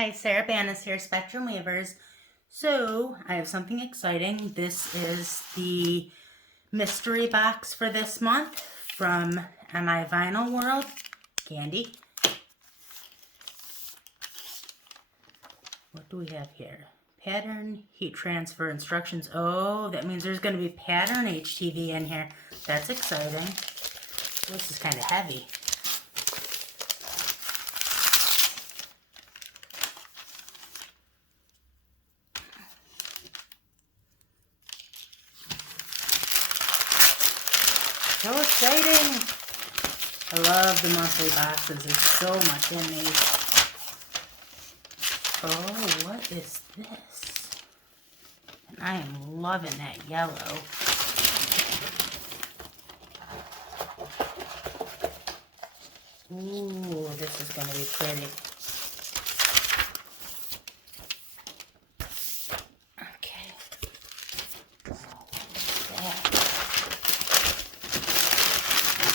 Hi, Sarah Banas here, Spectrum Weavers. So, I have something exciting. This is the mystery box for this month from MiVinylworld Candy. What do we have here? Pattern, heat transfer instructions. Oh, that means there's going to be pattern HTV in here. That's exciting. This is kind of heavy. So exciting! I love the monthly boxes. There's so much in these. Oh, what is this? And I am loving that yellow. Ooh, this is going to be pretty. Okay.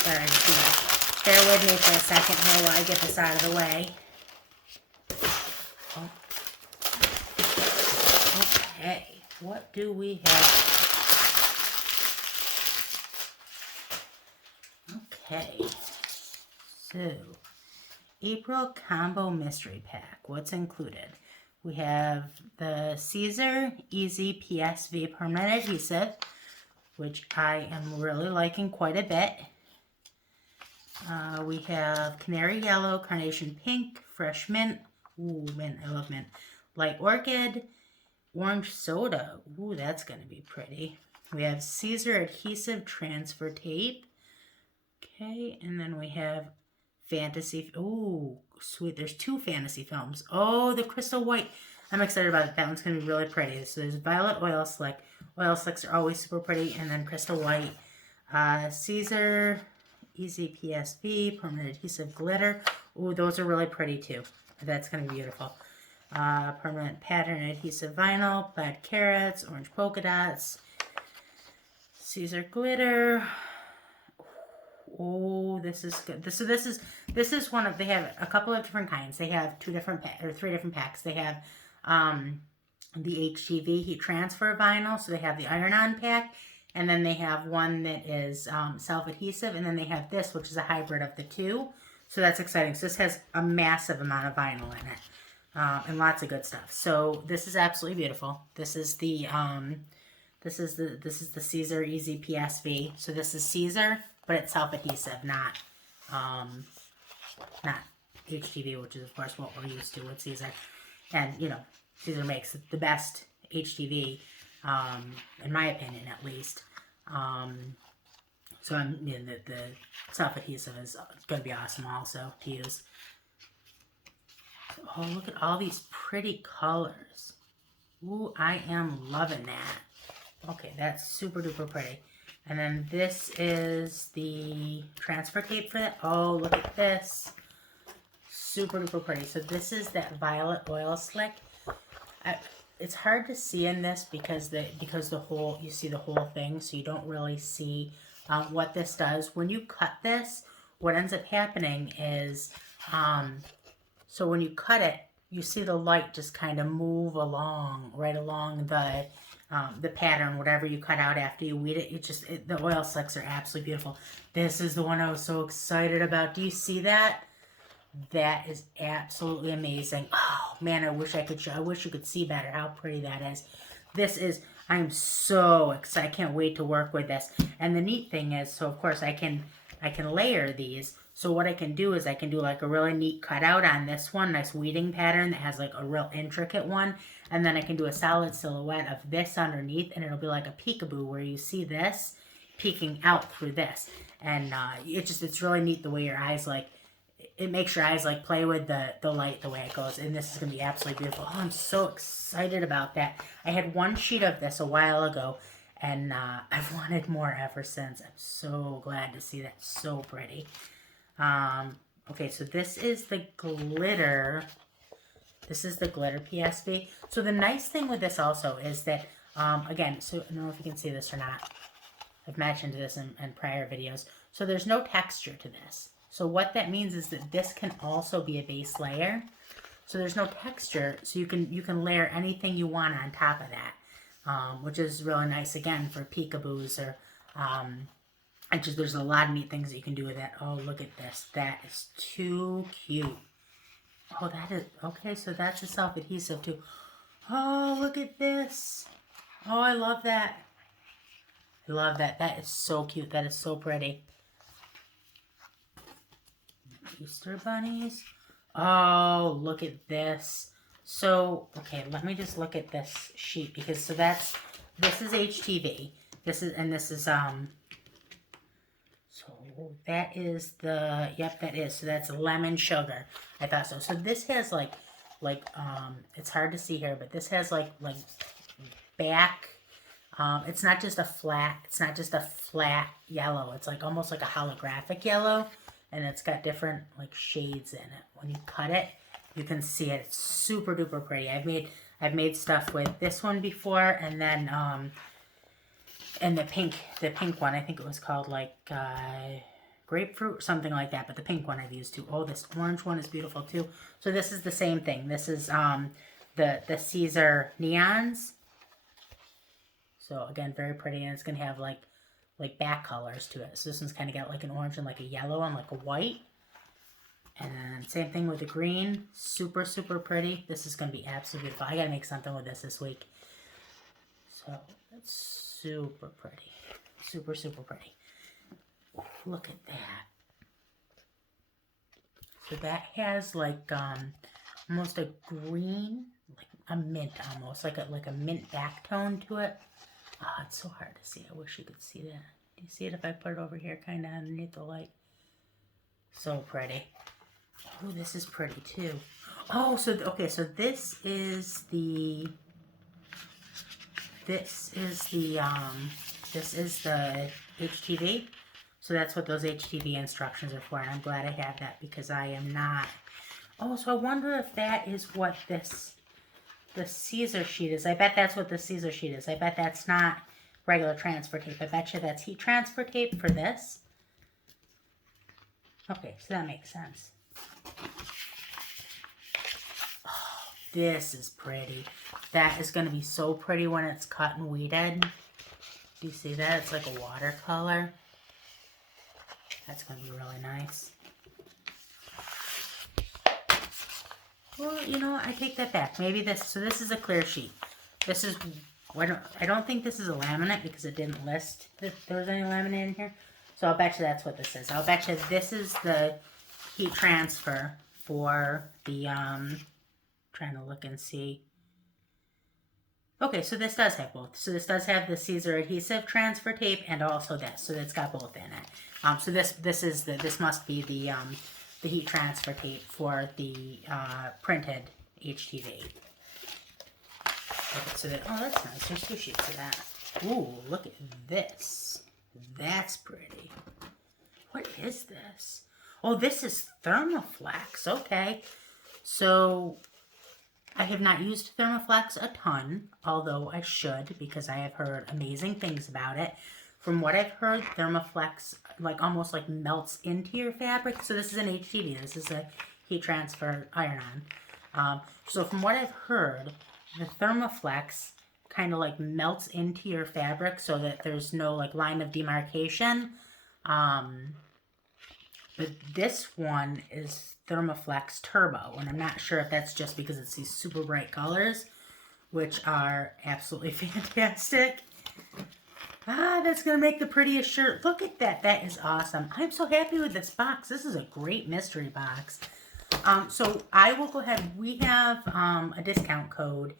Sorry, bear with me for a second here while I get this out of the way. Oh. Okay, what do we have? Okay, so April Combo Mystery Pack. What's included? We have the Caesar Easy PSV Permanent Adhesive, which I am really liking quite a bit. We have Canary Yellow, Carnation Pink, Fresh Mint. Ooh, mint, I love mint. Light Orchid, Orange Soda. Ooh, that's going to be pretty. We have Caesar Adhesive Transfer Tape. Okay, and then we have Fantasy. Ooh, sweet. There's two Fantasy Films. Oh, the Crystal White. I'm excited about it. That one's going to be really pretty. So there's Violet Oil Slick. Oil Slicks are always super pretty. And then Crystal White. Caesar Easy PSV, Permanent Adhesive Glitter. Ooh, those are really pretty too. That's going to be beautiful. Permanent Pattern Adhesive Vinyl, Plaid Carrots, Orange Polka Dots, Caesar Glitter. Oh, this is good. This is one of, they have a couple of different kinds. They have three different packs. They have the HTV heat transfer vinyl. So they have the iron-on pack. And then they have one that is self-adhesive, and then they have this, which is a hybrid of the two. So that's exciting. So this has a massive amount of vinyl in it, and lots of good stuff. So this is absolutely beautiful. This is the Caesar Easy PSV. So this is Caesar, but it's self-adhesive, not HTV, which is of course what we're used to with Caesar. And you know, Caesar makes the best HTV. In my opinion, at least. So the self-adhesive is going to be awesome also to use. Oh, look at all these pretty colors. Ooh, I am loving that. Okay, that's super duper pretty. And then this is the transfer tape for that. Oh, look at this. Super duper pretty. So this is that Violet Oil Slick. It's hard to see in this because the whole, you see the whole thing, so you don't really see what this does. When you cut this, what ends up happening is, so when you cut it, you see the light just kind of move along, right along the pattern, whatever you cut out after you weed it. The oil slicks are absolutely beautiful. This is the one I was so excited about. Do you see that? That is absolutely amazing. Oh man, I wish you could see better how pretty that is. I'm so excited. I can't wait to work with this. And the neat thing is, so of course I can layer these. So what I can do is I can do like a really neat cutout on this one, nice weeding pattern that has like a real intricate one. And then I can do a solid silhouette of this underneath, and it'll be like a peekaboo where you see this peeking out through this. And it's really neat the way your eyes it makes your eyes play with the light the way it goes. And this is going to be absolutely beautiful. Oh, I'm so excited about that. I had one sheet of this a while ago, and I've wanted more ever since. I'm so glad to see that. So pretty. Okay, so this is the glitter. This is the glitter PSV. So the nice thing with this also is that, again, so I don't know if you can see this or not. I've mentioned this in prior videos. So there's no texture to this. So what that means is that this can also be a base layer. So there's no texture, so you can layer anything you want on top of that, which is really nice, again, for peekaboos or, there's a lot of neat things that you can do with that. Oh, look at this. That is too cute. Oh, that is, okay, so that's a self-adhesive too. Oh, look at this. Oh, I love that. I love that. That is so cute. That is so pretty. Easter bunnies. Oh, look at this. So, okay, let me just look at this sheet because so this is HTV. This is so that is the, yep, that is. So that's lemon sugar. I thought so. So this has like it's hard to see here, but this has like back, it's not just a flat yellow. It's like almost like a holographic yellow. And it's got different like shades in it. When you cut it, you can see it. It's super duper pretty. I've made stuff with this one before, and then and the pink one, I think it was called like grapefruit or something like that. But the pink one I've used too. Oh, this orange one is beautiful too. So this is the same thing. This is the Caesar neons. So again, very pretty, and it's gonna have like back colors to it. So this one's kind of got like an orange and like a yellow and like a white. And then same thing with the green. Super, super pretty. This is going to be absolutely beautiful. I got to make something with this week. So that's super pretty. Super, super pretty. Oh, look at that. So that has like almost a green, like a mint almost, like a mint back tone to it. Oh, it's so hard to see. I wish you could see that. Do you see it if I put it over here kind of underneath the light? So pretty. Oh, this is pretty too. Oh, so, okay, so this is the HTV. So that's what those HTV instructions are for, and I'm glad I have that because I am not. Oh, so I wonder if that is what the Caesar sheet is. I bet that's what the Caesar sheet is. I bet that's not regular transfer tape. I bet you that's heat transfer tape for this. Okay, so that makes sense. Oh, this is pretty. That is going to be so pretty when it's cut and weeded. Do you see that? It's like a watercolor. That's going to be really nice. Well, you know, I take that back. Maybe this, so this is a clear sheet. This is, I don't think this is a laminate because it didn't list that there was any laminate in here. So I'll bet you that's what this is. I'll bet you this is the heat transfer for the, trying to look and see. Okay, so this does have both. So this does have the Caesar adhesive transfer tape and also this. So it's got both in it. So this must be the heat transfer tape for the printed HTV. Okay, so oh, that's nice. There's two sheets of that. Ooh, look at this. That's pretty. What is this? Oh, this is Thermoflex. Okay. So I have not used Thermoflex a ton, although I should because I have heard amazing things about it. From what I've heard, Thermoflex like almost like melts into your fabric. So this is an HTV. This is a heat transfer iron-on. So from what I've heard, the Thermoflex kind of like melts into your fabric so that there's no like line of demarcation. But this one is Thermoflex Turbo, and I'm not sure if that's just because it's these super bright colors, which are absolutely fantastic. Ah, that's going to make the prettiest shirt. Look at that. That is awesome. I'm so happy with this box. This is a great mystery box. So I will go ahead. We have a discount code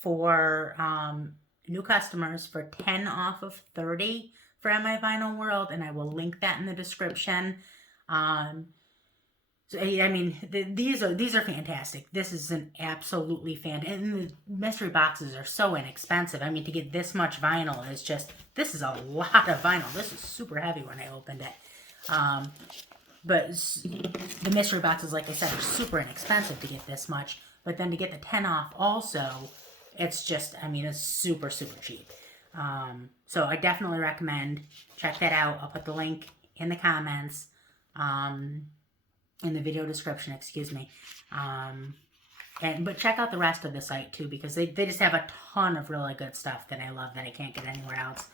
for new customers for 10 off of 30 for MiVinylworld, and I will link that in the description. So, I mean, these are fantastic. This is an absolutely fantastic, and the mystery boxes are so inexpensive. I mean, to get this much vinyl is just, this is a lot of vinyl. This is super heavy when I opened it. But the mystery boxes, like I said, are super inexpensive to get this much. But then to get the 10 off also, it's just, I mean, it's super, super cheap. So I definitely recommend, check that out. I'll put the link in the comments. In the video description, excuse me. But check out the rest of the site too, because they just have a ton of really good stuff that I love that I can't get anywhere else.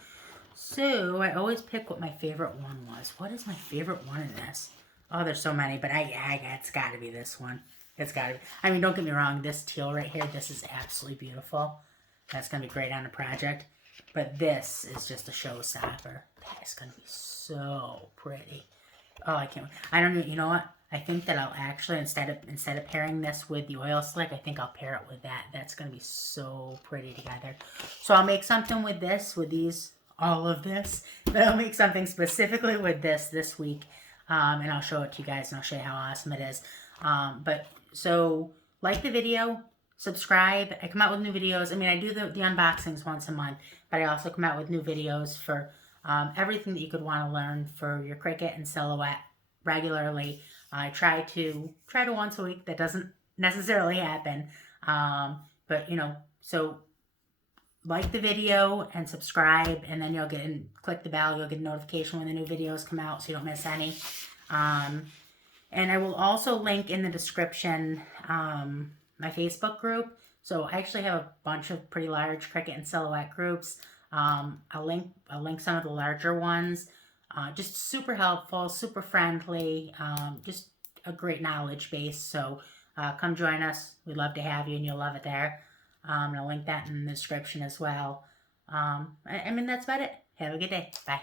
So I always pick what my favorite one was. What is my favorite one in this? Oh, there's so many, but it's got to be this one. It's got to be. I mean, don't get me wrong. This teal right here, this is absolutely beautiful. That's going to be great on a project. But this is just a showstopper. That is going to be so pretty. Oh, I can't. I don't know. You know what? I think that I'll actually, instead of pairing this with the oil slick, I think I'll pair it with that. That's going to be so pretty together. So I'll make something with this, with these, all of this. But I'll make something specifically with this week. And I'll show it to you guys, and I'll show you how awesome it is. So like the video, subscribe. I come out with new videos. I mean, I do the unboxings once a month, but I also come out with new videos for everything that you could want to learn for your Cricut and Silhouette regularly. I try to once a week. That doesn't necessarily happen. But, you know, so like the video and subscribe, and then you'll click the bell. You'll get a notification when the new videos come out, so you don't miss any. And I will also link in the description my Facebook group. So I actually have a bunch of pretty large Cricut and Silhouette groups. I'll link some of the larger ones. Just super helpful, super friendly, just a great knowledge base. So come join us. We'd love to have you, and you'll love it there. And I'll link that in the description as well. I mean, that's about it. Have a good day. Bye.